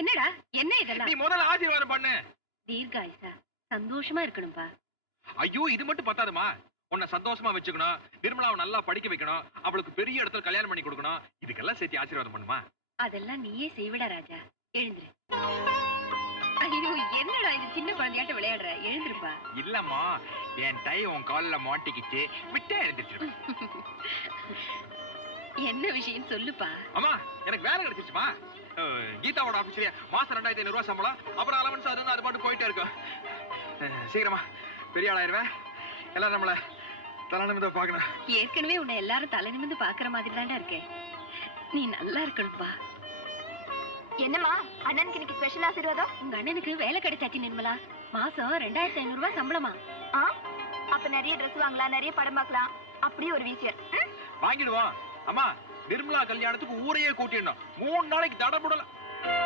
என்னடா என்ன இதெல்லாம்? நீ முதல்ல ஆசீர்வாதம் பண்ணு. தீர்காயுசா சந்தோஷமா இருக்கணும்பா. ஐயோ இது மட்டும் பத்தாதுமா. உன்னை சந்தோஷமா வச்சுக்கணும், நிர்மலாவை நல்லா படிக்க வைக்கணும், அவளுக்கு பெரிய இடத்துல கல்யாணம் பண்ணி கொடுக்கணும். இதுக்கெல்லாம் சேர்த்து ஆசீர்வாதம் பண்ணுமா? அதெல்லாம் நீயே செய்விடா ராஜா. எழுந்துரு. ஐயோ என்னடா இது சின்ன குழந்தையாட்ட விளையாடுற? எழுந்திருப்பா. இல்லம்மா, என் டை உன் கால்ல மாட்டிக்கிச்சு, விட்டா எழுந்திருச்சிருவேன். என்ன விஷயம் சொல்லுப்பா. அம்மா எனக்கு வேலை கிடைச்சிருச்சுமா. கீதாவோட ஆபீஸ்லயே மாசம் 2500 ரூபாய் சம்பளம், அப்புறம் அலவன்ஸ் அது பாட்டு போயிட்டே இருக்கும். சீக்கிரமா பெரிய ஆளாயிருவேன். எல்லாரும் நம்மள தலை நிமிர்ந்து பாக்கணும். ஏற்கனவே உன்னை எல்லாரும் தலை நிமிர்ந்து பாக்குற மாதிரி தான்டா இருக்கேன். நீ நல்லா இருக்கணும்பா. என்னம்மா அண்ணனுக்கு இன்னைக்கு ஸ்பெஷல் ஆசீர்வாதம்? உங்க அண்ணனுக்கு வேலை கிடைச்சாச்சு நிர்மலா. மாசம் 2500 ரூபாய் சம்பளமா. அப்ப நிறைய ட்ரெஸ் வாங்கலாம், நிறைய படம் பார்க்கலாம். அப்படியே ஒரு வீசியர் வாங்கிடுவோம். அம்மா நிர்மலா கல்யாணத்துக்கு ஊரையே கூட்டிடணும். 3 நாளைக்கு தடபுடலாம்.